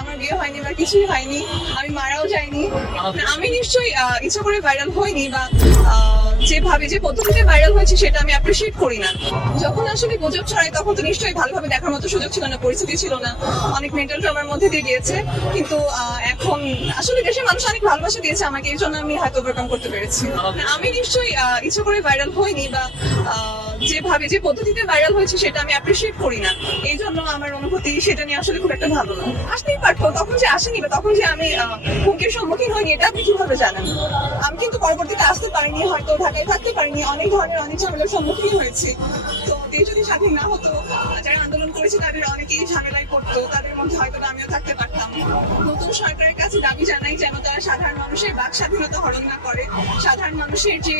আমার বিয়ে হয়নি বা কিছুই হয়নি, আমি মারাও যাইনি। আমি নিশ্চয়ই ইচ্ছা করে ভাইরাল হয়নি বা যেভাবে যে পদ্ধতিতে ভাইরাল হয়েছে সেটা আমি অ্যাপ্রিসিয়েট করি না। যখন আসলে গুজব ছড়ায় তখন তো নিশ্চয়ই ভালোভাবে দেখার মতো সুযোগ ছিল না, পরিস্থিতি ছিল না, অনেক মেন্টাল ট্রমার মধ্যে দিয়ে গিয়েছে। কিন্তু এখন আসলে দেশের মানুষ অনেক ভালোবাসা দিয়েছে আমাকে, এই জন্য আমি হয়তো ওভারকাম করতে পেরেছি। আমি নিশ্চয়ই ইচ্ছা করে ভাইরাল হয়নি বা যেভাবে যে পদ্ধতিতে ভাইরাল হয়েছে সেটা আমি অ্যাপ্রিসিয়েট করি না, এই জন্য আমার অনুভূতি সেটা নিয়ে আসলে খুব একটা ভালো না। আসতেই পারতো, তখন যে আসেনি বা তখন যে আমি হুমকির সম্মুখীন হইনি এটা আপনি কিভাবে জানেন? আমি কিন্তু পরবর্তীতে আসতে পারিনি, হয়তো ঢাকায় থাকতে পারিনি, অনেক ধরনের অনেক ঝামেলার সম্মুখীন হয়েছি। তো দেশ যদি স্বাধীন না হতো, যারা আন্দোলন করেছে তাদের অনেকেই ঝামেলায় পড়তো, তাদের মধ্যে হয়তো আমিও থাকতে পারতাম। নতুন সরকারের কাছে দাবি জানাই যেন তারা সাধারণ মানুষের বাক স্বাধীনতা হরণ না করে, সাধারণ মানুষের যে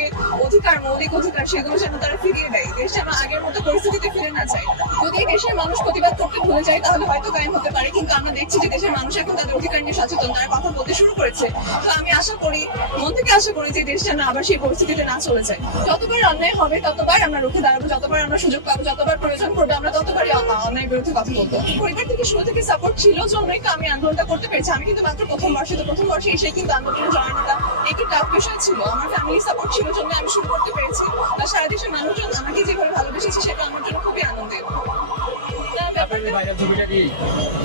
অধিকার, মৌলিক অধিকার, সেগুলো যেন তারা ফিরিয়ে দেয়, দেশ যেন আগের মতো পরিস্থিতিতে ফিরে না যায়। যদি দেশের মানুষ প্রতিবাদ করতে ভুলে যায় তাহলে হয়তো কায়েম হতে পারে, কিন্তু আমরা দেখছি যে দেশের মানুষ এখন তাদের অধিকার নিয়ে সচেতন, তারা কথা বলতে শুরু করেছে। তো আমি আশা করি, মন থেকে আশা করি যে দেশ যেন আবার সেই পরিস্থিতিতে না চলে যায়। যতবার অন্যায় হবে ততবার আমরা রুখে দাঁড়াবো, যতবার আমরা সুযোগ পাবো, যতবার প্রয়োজন পড়বে আমরা ততবারই অন্যায়ের বিরুদ্ধে কথা বলবো। পরিবার থেকে শুরু থেকে সাপোর্ট ছিল জন্যই তো আমি আন্দোলনটা করতে পেরেছি। আমি কিন্তু মাত্র প্রথম বর্ষে, তো প্রথম বর্ষে এসে কিন্তু আন্দোলনে জড়ানোটা একটু টাফ বিষয় ছিল। আমার ফ্যামিলি সাপোর্ট ছিল জন্য আমি শুরু করতে পেরেছি, আর সারা দেশের মানুষজন আমাকে যেভাবে ভালোবেসেছে সেটা আমার জন্য খুবই আনন্দের।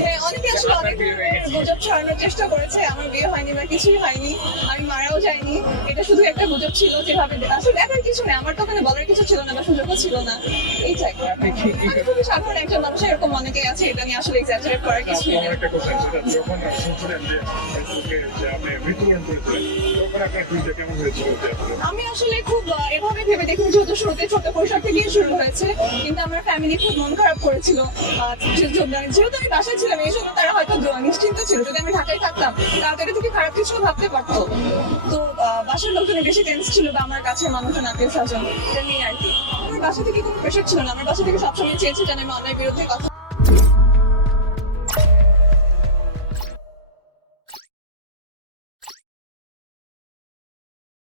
হ্যাঁ, অনেকে আসলে অনেক গুজব ছড়ানোর চেষ্টা করেছে আমার বিয়ে হয়নি বা কিছুই হয়নি, আমি মারাও যাইনি, এটা শুধু একটা গুজব ছিল। যেভাবে আসলে দেখার কিছু নেই, আমার তো ওখানে বলার কিছু ছিল না বা সুযোগও ছিল না, এইটাই। আমি খুবই সাধারণ একজন মানুষ, এরকম অনেকেই আছে, এটা নিয়ে আসলে এক্সাজারেট করার কিছু নেই। আমি আসলে খুব এভাবে ভেবে দেখিনি, যেহেতু শুরুতে ছোট পরিসর থেকেই শুরু হয়েছে, কিন্তু আমার ফ্যামিলি খুব মন খারাপ করেছিল। যেহেতু আমি বাসায় ছিলাম এই জন্য তারা হয়তো নিশ্চিন্ত ছিল, যদি আমি ঢাকায় থাকতাম তারা এটা থেকে খারাপ কিছু ভাবতে পারতো। তো বাসার লোকজনের বেশি টেন্স ছিল বা আমার কাছে মানুষজন, আত্মীয় স্বজন, এটা নিয়ে আর কি। আমার বাসা থেকে কোনো প্রেশার ছিল না, আমার বাসা থেকে সবসময় চেয়েছে যেন আমি অন্যায়ের বিরুদ্ধে কথা